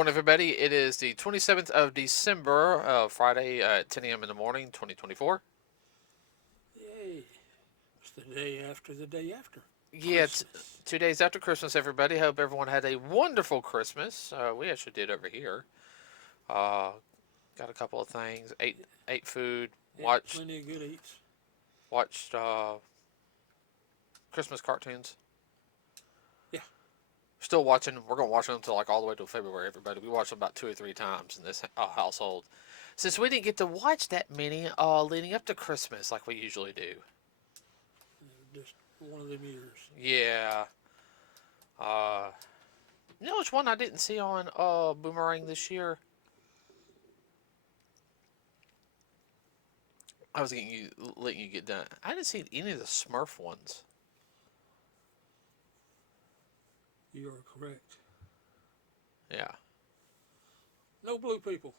morning, everybody. It is the 27th of December, Friday at 10 a.m. in the morning, 2024. Yay. It's the day after Yeah, it's Christmas. 2 days after Christmas, everybody. Hope everyone had a wonderful Christmas. We actually did over here. Uh, got a couple of things. Ate food. Yeah, Watched plenty of good eats. watched Christmas cartoons. Yeah. Still watching. We're gonna watch them until like all the way till February. Everybody, we watched them about 2 or 3 times in this household, since we didn't get to watch that many leading up to Christmas like we usually do. Just one of them years. Yeah. Uh, you know which one I didn't see on Boomerang this year? I was letting you get done. I didn't see any of the Smurf ones. You are correct. Yeah. No blue people.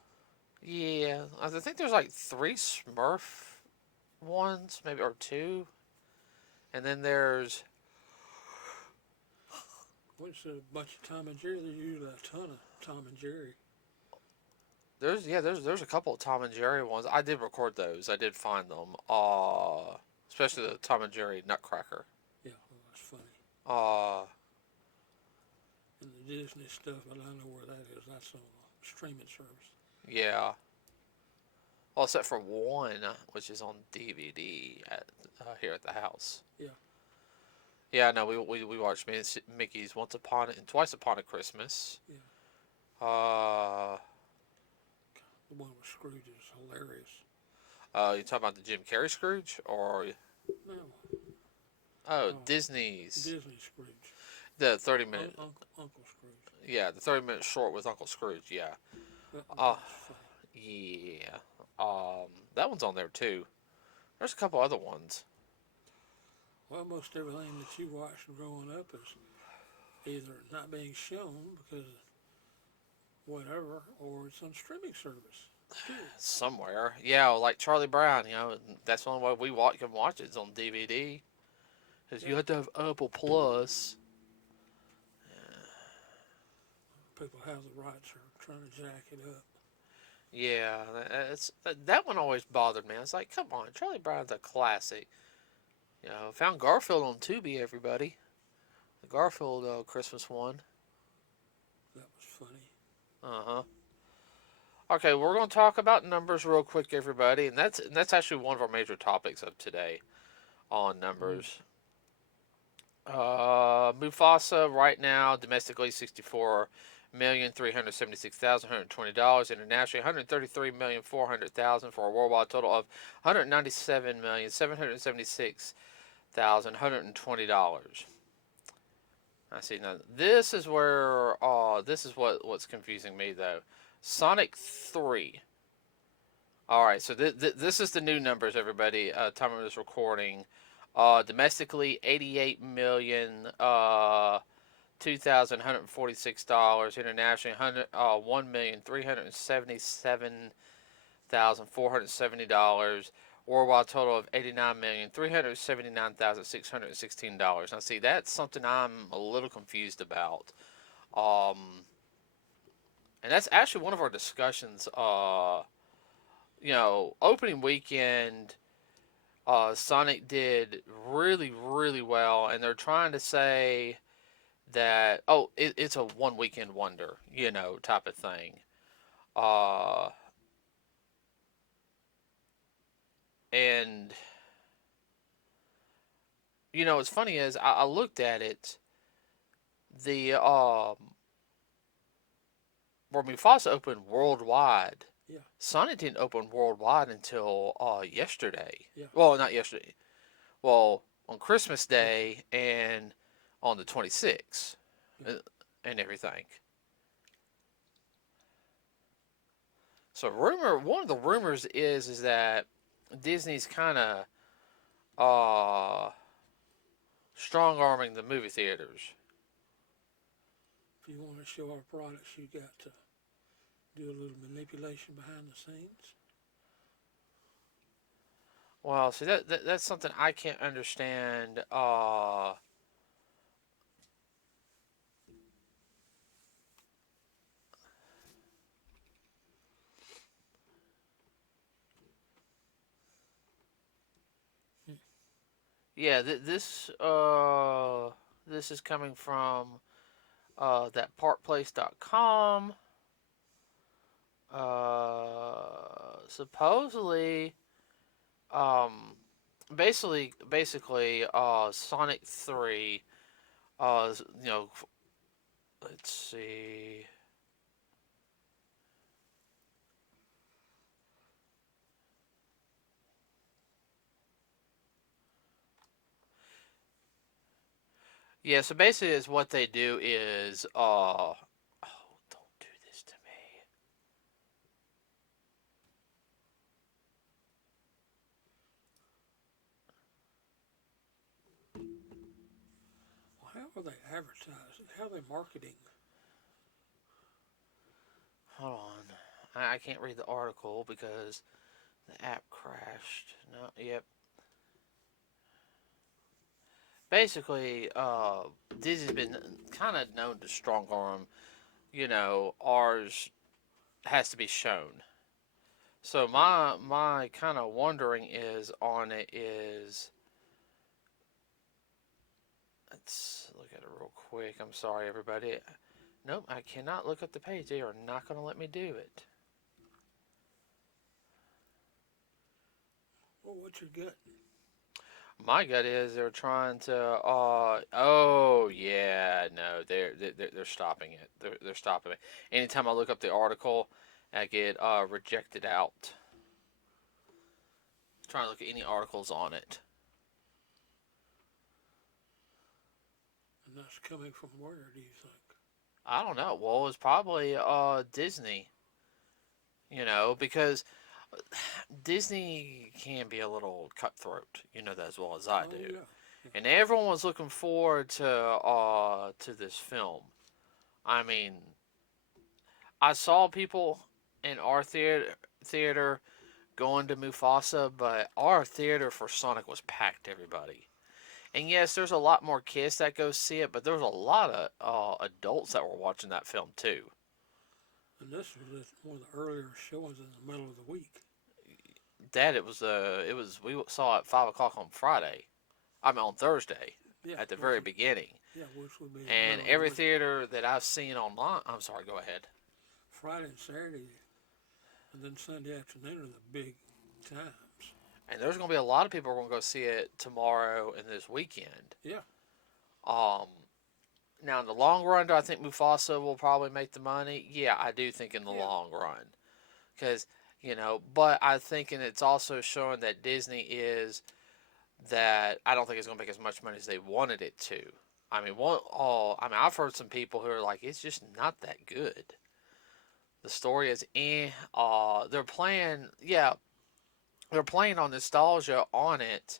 Yeah. I think there's like 3 Smurf ones, maybe, or 2. And then there's What's a bunch of Tom and Jerry? There's usually a ton of Tom and Jerry. there's a couple of Tom and Jerry ones. I did record those. I did find them. Especially the Tom and Jerry Nutcracker. Yeah, well, that's funny. Uh, And the Disney stuff, but I don't know where that is. That's on a streaming service. yeah. Well, except for one, which is on DVD here at the house. Yeah. Yeah, no, we watched Mickey's Once Upon and Twice Upon a Christmas. Yeah. Uh, The one with Scrooge is hilarious. you talking about the Jim Carrey Scrooge or No, Disney's Disney Scrooge. the 30-minute Uncle Scrooge. yeah, the 30-minute short with Uncle Scrooge. Yeah, That uh, was funny. yeah. That one's on there too. There's a couple other ones. Well, most everything that you watched growing up is either not being shown because of whatever, or it's on streaming service. Somewhere, yeah, like Charlie Brown. You know, that's the only way we can watch it is on DVD. Because you have to have Apple Plus. People have the rights are trying to jack it up. Yeah, that one always bothered me. I was like, come on, Charlie Brown's a classic. You know, found Garfield on Tubi, everybody. The Garfield Christmas one. That was funny. Uh-huh. Okay, we're going to talk about numbers real quick, everybody, and that's actually one of our major topics of today on numbers. Mufasa right now domestically $64,376,120, internationally $133,400,000 for a worldwide total of $197,776,120. I see. Now this is where this is what's confusing me though. Sonic 3. All right, so this is the new numbers, everybody. Time of this recording. Domestically, $88,002,146. Internationally, $1,377,470. Worldwide total of $89,379,616. Now, see, that's something I'm a little confused about. And that's actually one of our discussions. Opening weekend, Sonic did really, really well, and they're trying to say that it's a one weekend wonder, type of thing. And what's funny is I looked at it. The where Mufasa opened worldwide. Yeah. Sonic didn't open worldwide until yesterday. Yeah. Well, not yesterday. Well, on Christmas Day and on the 26th, and everything. So one of the rumors is that Disney's kind of strong arming the movie theaters. If you want to show our products, you got to do a little manipulation behind the scenes. Well, see that's something I can't understand. Yeah, this is coming from thatparkplace.com. Supposedly, um, basically, Sonic 3. You know, let's see. Yeah, so basically, is what they do is, oh, don't do this to me. Well, how are they advertising? How are they marketing? Hold on, I can't read the article because the app crashed. No, yep. Basically, Disney's been kind of known to strong arm. Ours has to be shown. So my kind of wondering is on it is, let's look at it real quick. I'm sorry, everybody. Nope, I cannot look up the page. They are not going to let me do it. Well, what's your gut? My gut is they're trying to. Oh yeah, no, they're stopping it. They're stopping it. Anytime I look up the article, I get rejected out. Trying to look at any articles on it. And that's coming from where, do you think? I don't know. Well, it's probably Disney. Because Disney can be a little cutthroat. You know that as well as I Oh, do. yeah. Yeah. And everyone was looking forward to this film. I mean, I saw people in our theater going to Mufasa, but our theater for Sonic was packed. Everybody. And yes, there's a lot more kids that go see it, but there was a lot of adults that were watching that film too. And this was one of the earlier showings in the middle of the week. Dad, it was we saw it at 5 o'clock on Friday. I mean on Thursday, Yeah, at the which very is, beginning. yeah, which would be in the And middle of the every week. theater that I've seen online, I'm sorry, go ahead. Friday and Saturday, and then Sunday afternoon are the big times. And there's going to be a lot of people who are going to go see it tomorrow and this weekend. Yeah. Um, Now in the long run, do I think Mufasa will probably make the money? Yeah, I do think in the Yeah. long run, because but I think and it's also showing that Disney is that I don't think it's going to make as much money as they wanted it to. I mean, I've heard some people who are like, it's just not that good. The story is they're playing, yeah, they're playing on nostalgia on it,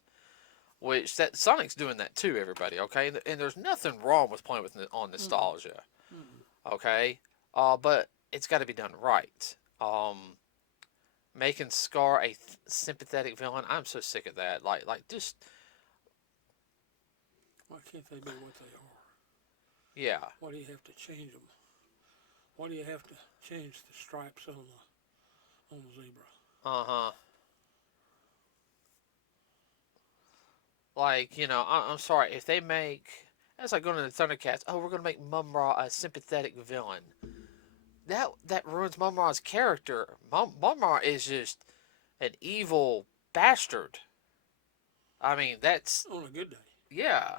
which that Sonic's doing that too. Everybody, okay, and there's nothing wrong with playing with on Mm-mm. nostalgia, Mm-mm. okay, but it's got to be done right. Making Scar a sympathetic villain, I'm so sick of that. Like just Why can't they be what they are? yeah, Why do you have to change them? Why do you have to change the stripes on the zebra? uh-huh. Like, I'm sorry, if they make, that's like going to the Thundercats, oh, we're going to make Mum-Ra a sympathetic villain. That ruins Mum-Ra's character. Mum-Ra is just an evil bastard. I mean, that's, On a good day, yeah,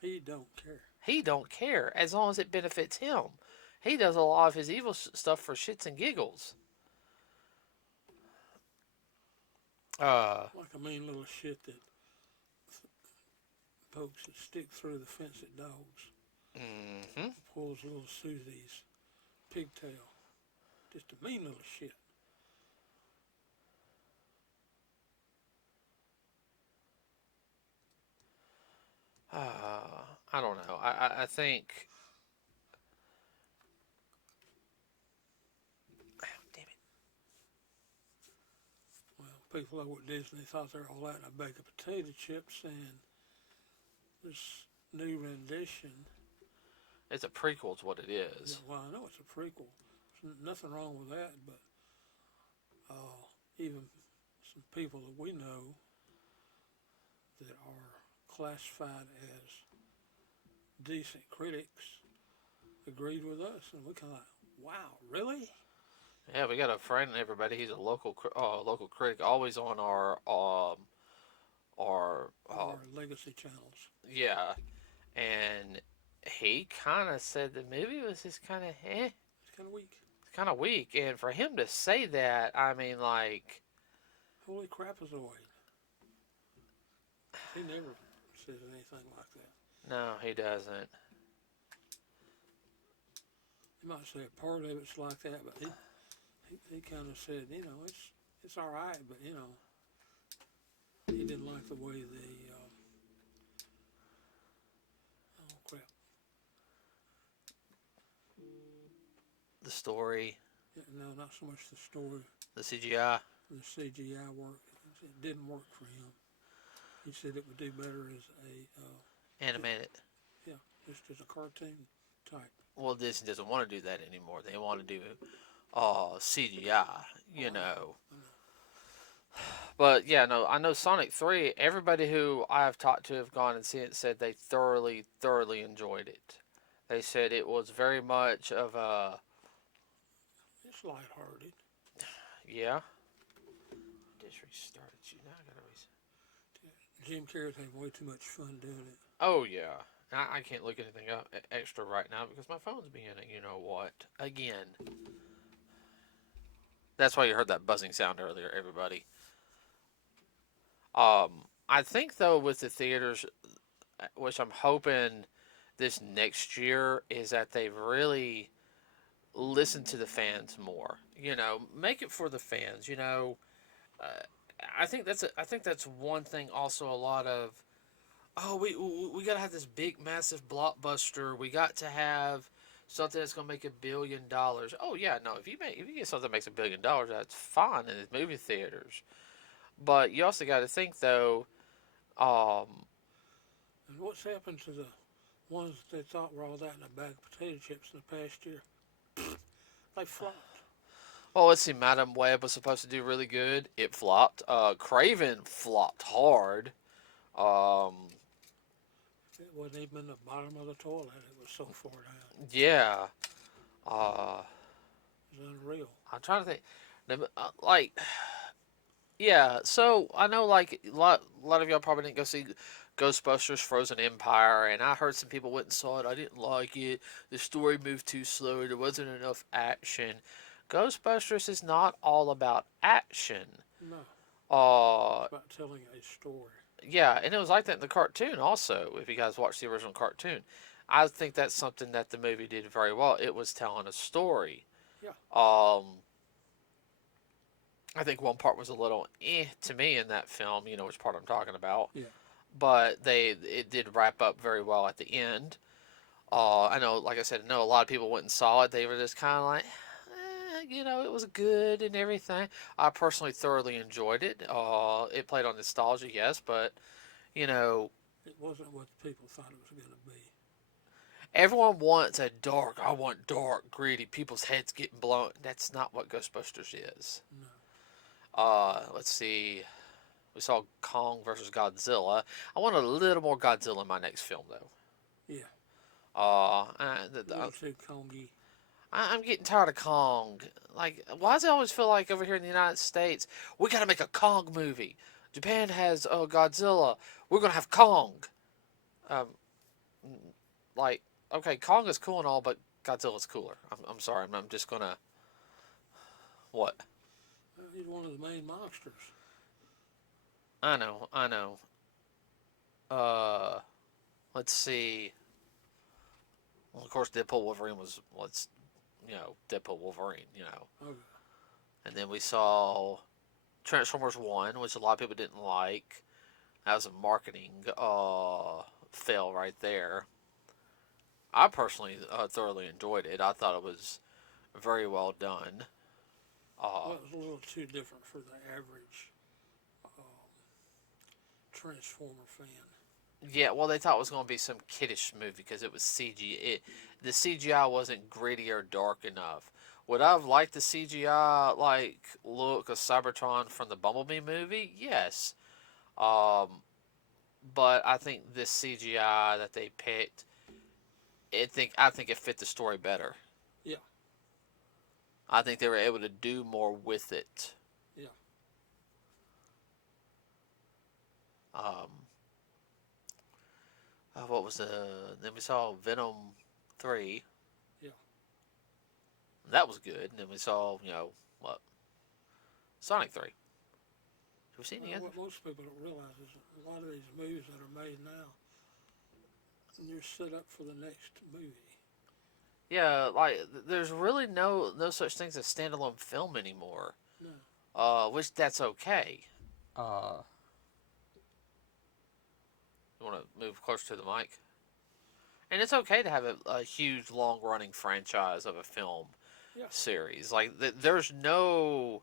he don't care. he don't care as long as it benefits him. He does a lot of his evil stuff for shits and giggles. Uh, Like a mean little shit that folks that stick through the fence at dogs. mm-hmm. Pulls little Susie's pigtail. Just a mean little shit. I don't know. I think, damn it. Well, people over at Disney thought they were all that in a bag of potato chips, and this new rendition. It's a prequel, is what it Yeah, is. well, I know it's a prequel. There's nothing wrong with that, but even some people that we know that classified as decent critics agreed with us, and we kind of like, wow, really? Yeah, we got a friend. Everybody, he's a local critic, always on our Our legacy channels. yeah, and he kind of said the movie was just kind of It's kind of weak. kind of weak. And for him to say that, I mean, like, Holy crapazoid. He never says anything like that. no, he doesn't. He might say a part of it's like that, but he kind of said, it's all right, but he didn't like the way the oh crap, The story, yeah, no, not so much the story, the CGI. the CGI work. It didn't work for him. He said it would do better as Animated. yeah, just as a cartoon type. Well, Disney doesn't want to do that anymore. They want to do CGI, you know. I know. But yeah, no, I know Sonic 3, everybody who I've talked to have gone and seen it said they thoroughly, thoroughly enjoyed it. They said it was very much of a, It's lighthearted. yeah. Just restarted you now. I gotta reset. Jim Carrey's having way too much fun doing it. Oh yeah. I can't look anything up extra right now because my phone's being a you know what again. That's why you heard that buzzing sound earlier, everybody. I think though with the theaters, which I'm hoping this next year is that they really listen to the fans more. You know, make it for the fans. You know, uh, I think that's one thing. Also, a lot of we gotta have this big massive blockbuster. We got to have something that's gonna make $1 billion. Oh yeah, no. If you get something that makes $1 billion, that's fine in the movie theaters. But you also got to think though. Um, And what's happened to the ones that they thought were all that in a bag of potato chips in the past year? They flopped. well, let's see. Madam Web was supposed to do really good. It flopped. Craven flopped hard. Um, It wasn't even in the bottom of the toilet. It was so far down. yeah. Uh, It was unreal. I'm trying to think. Like, yeah. So I know, like, a lot of y'all probably didn't go see Ghostbusters: Frozen Empire, and I heard some people went and saw it. I didn't like it. The story moved too slow. There wasn't enough action. Ghostbusters is not all about action. No, Uh, it's about telling a story. yeah, and it was like that in the cartoon also. If you guys watched the original cartoon, I think that's something that the movie did very well. It was telling a story. Yeah. I think one part was a little to me in that film, you know which part I'm talking about. Yeah. But it did wrap up very well at the end. I know, like I said, I know a lot of people went and saw it. They were just kind of like, you know, it was good and everything. I personally thoroughly enjoyed it. It played on nostalgia, yes, but you know, It wasn't what people thought it was going to be. everyone wants a dark. I want dark, gritty. People's heads getting blown. That's not what Ghostbusters is. No. Let's see. We saw Kong versus Godzilla. I want a little more Godzilla in my next film, though. Yeah. A little too congy. I'm getting tired of Kong. Like, why does it always feel like over here in the United States, we gotta make a Kong movie? Japan has Godzilla. We're gonna have Kong. Um, like, okay, Kong is cool and all, but Godzilla's cooler. I'm sorry. I'm just gonna. What? He's one of the main monsters. I know. Let's see. Well, of course, Deadpool Wolverine was Deadpool Wolverine, Okay. and then we saw Transformers 1, which a lot of people didn't like. That was a marketing fail right there. I personally thoroughly enjoyed it. I thought it was very well done. Well, it was a little too different for the average Transformer fan. Yeah, well, they thought it was going to be some kiddish movie because it was CG. The CGI wasn't gritty or dark enough. Would I have liked the CGI look of Cybertron from the Bumblebee movie? Yes. but I think this CGI that they picked, I think it fit the story better. Yeah, I think they were able to do more with it. yeah. Um, what was then we saw Venom 3. Yeah. That was good. And then we saw, what? Sonic 3. Have we seen any others? What most people don't realize is a lot of these movies that are made now, you're set up for the next movie. Yeah, there's really no such things as standalone film anymore. No. Which that's okay. You want to move closer to the mic? And it's okay to have a huge, long running franchise of a film Yeah. series. There's no.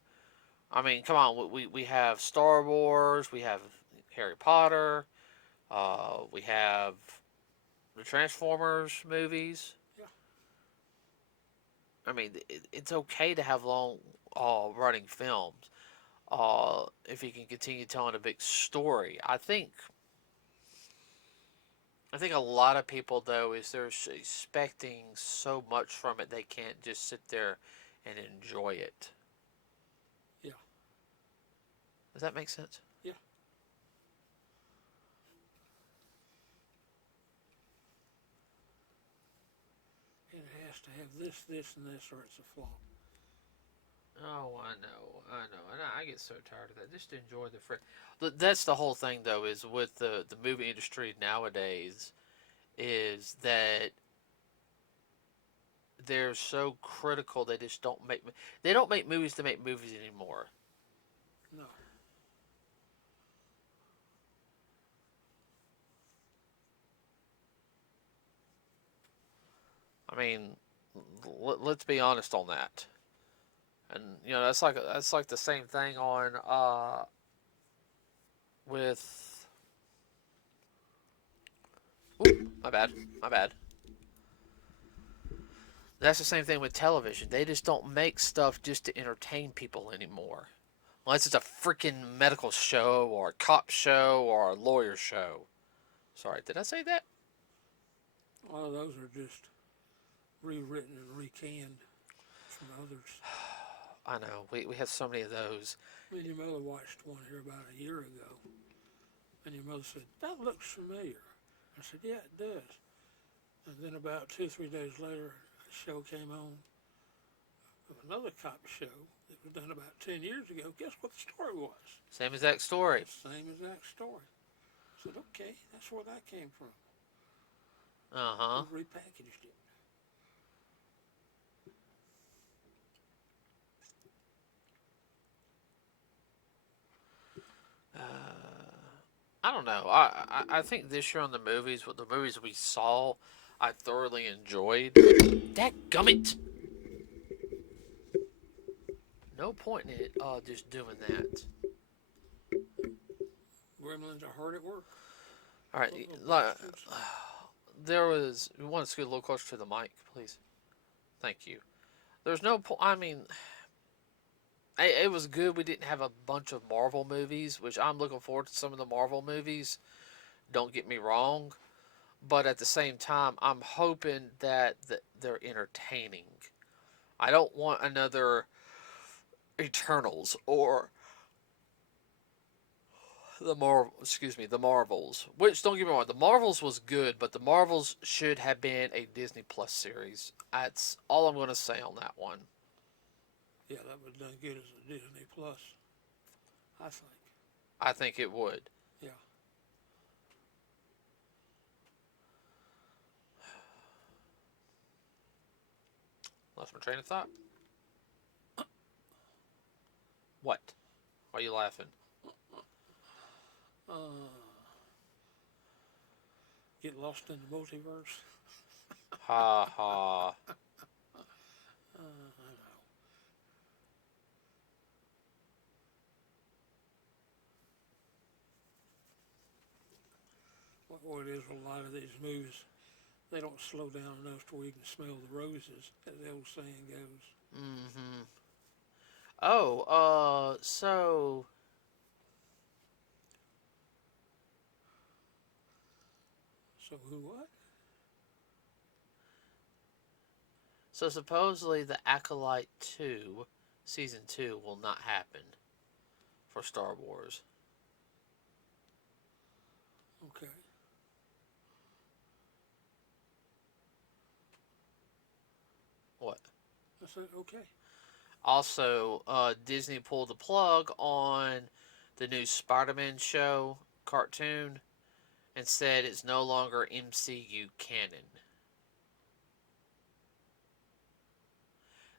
I mean, come on. We have Star Wars. We have Harry Potter. We have the Transformers movies. Yeah. I mean, it's okay to have long running films. If you can continue telling a big story. I think a lot of people, though, is they're expecting so much from it they can't just sit there and enjoy it. Yeah. Does that make sense? Yeah. It has to have this, and this, or it's a flop. Oh, I know, and I get so tired of that. Just enjoy the friend. That's the whole thing, though, is with the movie industry nowadays, is that they're so critical. They don't make movies to make movies anymore. No. I mean, let's be honest on that. And that's like the same thing on with. Ooh, my bad. That's the same thing with television. They just don't make stuff just to entertain people anymore. Unless it's a freaking medical show or a cop show or a lawyer show. Sorry, did I say that? A lot of those are just rewritten and recanned from others. I know. We have so many of those. Me and your mother watched one here about a year ago, and your mother said, "That looks familiar." I said, "Yeah, it does." And then about 2 or 3 days later, a show came on of another cop show that was done about 10 years ago. Guess what the story was? Same exact story. Same exact story. I said, "Okay, that's where that came from." Uh huh. We repackaged it. I don't know. I think this year on the movies, with the movies we saw, I thoroughly enjoyed. Dadgummit! No point in it just doing that. Gremlins are hard at work. Alright, there was. You want to scoot a little closer to the mic, please? Thank you. There's no point. I mean, it was good we didn't have a bunch of Marvel movies, which I'm looking forward to some of the Marvel movies. Don't get me wrong. But at the same time, I'm hoping that they're entertaining. I don't want another Eternals or the Marvels. Which, don't get me wrong, the Marvels was good, but the Marvels should have been a Disney Plus series. That's all I'm going to say on that one. Yeah, that would have done good as a Disney Plus, I think. I think it would. Yeah. Lost my train of thought. What? Why are you laughing? Get lost in the multiverse. Ha ha. I know. What it is with a lot of these movies, they don't slow down enough to where you can smell the roses, as the old saying goes. Mm-hmm. Oh, so So who what? So supposedly the Acolyte 2, Season 2, will not happen for Star Wars. Okay. What? I said okay. Also, Disney pulled the plug on the new Spider-Man show cartoon and said it's no longer MCU canon.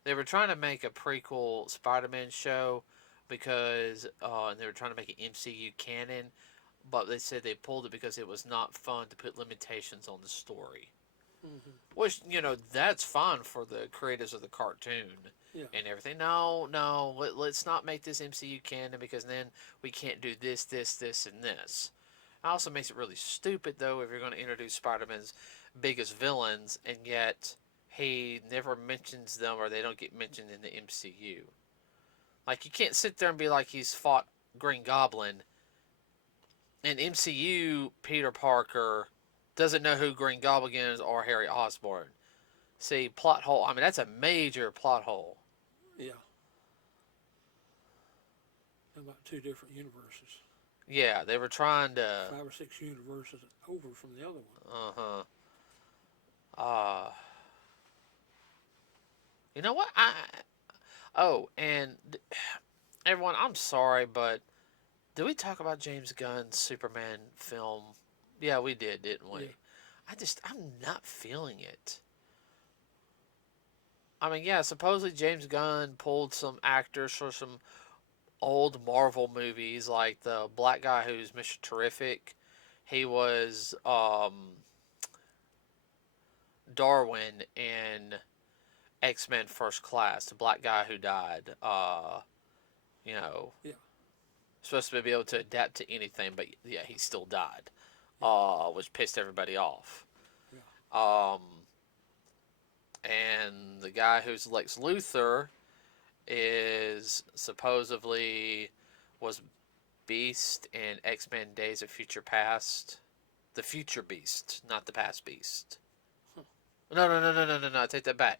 They were trying to make a prequel Spider-Man show because and they were trying to make it MCU canon, but they said they pulled it because it was not fun to put limitations on the story. Mm-hmm. Which, that's fine for the creators of the cartoon Yeah. and everything. No, let's not make this MCU canon because then we can't do this, and this. It also makes it really stupid, though, if you're going to introduce Spider-Man's biggest villains and yet he never mentions them or they don't get mentioned in the MCU. Like, you can't sit there and be like he's fought Green Goblin. In MCU, Peter Parker doesn't know who Green Goblin is or Harry Osborn. See, plot hole. I mean, that's a major plot hole. Yeah. About two different universes. Yeah, they were trying to. 5 or 6 universes over from the other one. You know what? And everyone, I'm sorry, but did we talk about James Gunn's Superman film? Yeah, we did, didn't we? Yeah. I'm not feeling it. I mean, yeah, supposedly James Gunn pulled some actors for some old Marvel movies, like the black guy who's Mr. Terrific. He was Darwin in X-Men First Class, the black guy who died. Yeah. Supposed to be able to adapt to anything, but yeah, he still died, which pissed everybody off. Yeah. And the guy who's Lex Luthor is supposedly was Beast in X-Men Days of Future Past. The Future Beast, not the Past Beast. No. I take that back.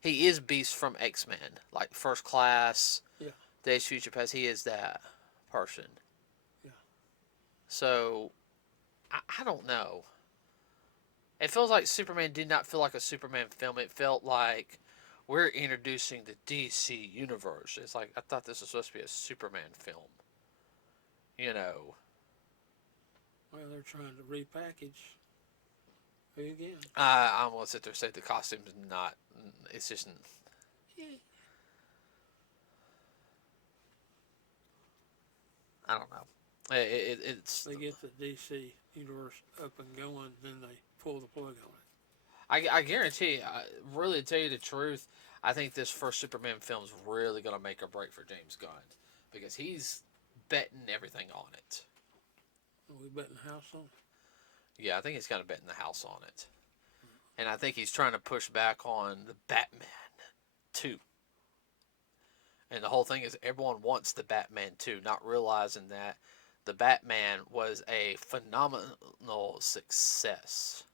He is Beast from X-Men, like First Class, Yeah. Days of Future Past. He is that person. Yeah. So, I don't know. It feels like Superman did not feel like a Superman film. It felt like we're introducing the DC universe. It's like, I thought this was supposed to be a Superman film. Well, they're trying to repackage who again. I'm going to sit there and say the costume's not, it's just, Yeah. I don't know. It's. They get the DC universe up and going, then they pull the plug on it. I guarantee you, really to tell you the truth, I think this first Superman film is really going to make or break for James Gunn. Because he's betting everything on it. Are we betting the house on it? Yeah, I think he's kind of betting the house on it. And I think he's trying to push back on the Batman 2. And the whole thing is everyone wants the Batman 2, not realizing that the Batman was a phenomenal success.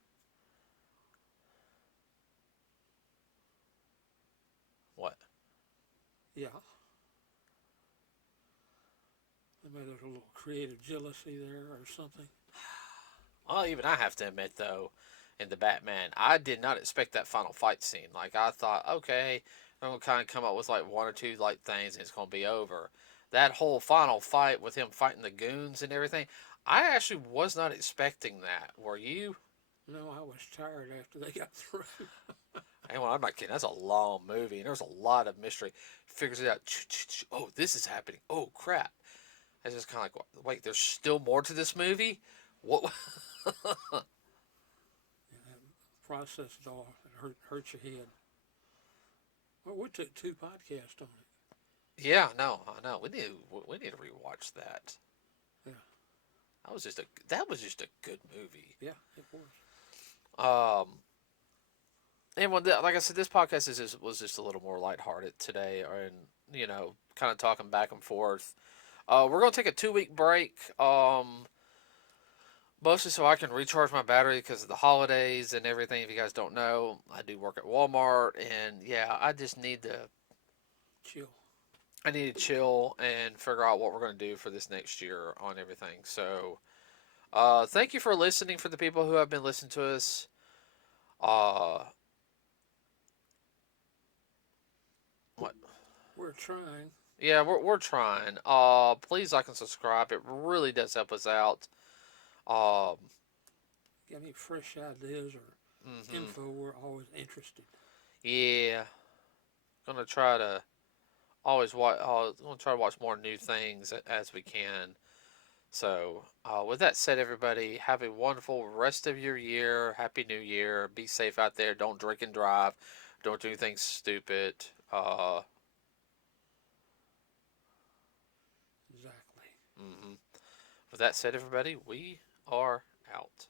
What? Yeah. Maybe there's a little creative jealousy there or something. Well, even I have to admit, though, in the Batman, I did not expect that final fight scene. Like, I thought, okay, I'm going to kind of come up with, like, one or two, like, things and it's going to be over. That whole final fight with him fighting the goons and everything, I actually was not expecting that. Were you? No, I was tired after they got through. Hey, well, I'm not kidding. That's a long movie, and there's a lot of mystery. Figures it out. Oh, this is happening. Oh, crap. It's just kind of like, wait, there's still more to this movie? What? And process it all. It hurt your head. Well, we took 2 podcasts on it. Yeah, no, I know. We need to rewatch that. Yeah. That was just a good movie. Yeah, it was. And like I said, this podcast was just a little more lighthearted today, and kind of talking back and forth. We're gonna take a 2-week break. Mostly so I can recharge my battery because of the holidays and everything. If you guys don't know, I do work at Walmart, and yeah, Chill. I need to chill and figure out what we're going to do for this next year on everything. So, thank you for listening. For the people who have been listening to us, uh, what? We're trying. Yeah, we're trying. Please like and subscribe. It really does help us out. Um, Got any fresh ideas or hmm info? We're always interested. Yeah, gonna try to always watch. Gonna try to watch more new things as we can. So, with that said, everybody, have a wonderful rest of your year. Happy New Year. Be safe out there. Don't drink and drive. Don't do anything stupid. Exactly. Mhm. With that said, everybody, we are out.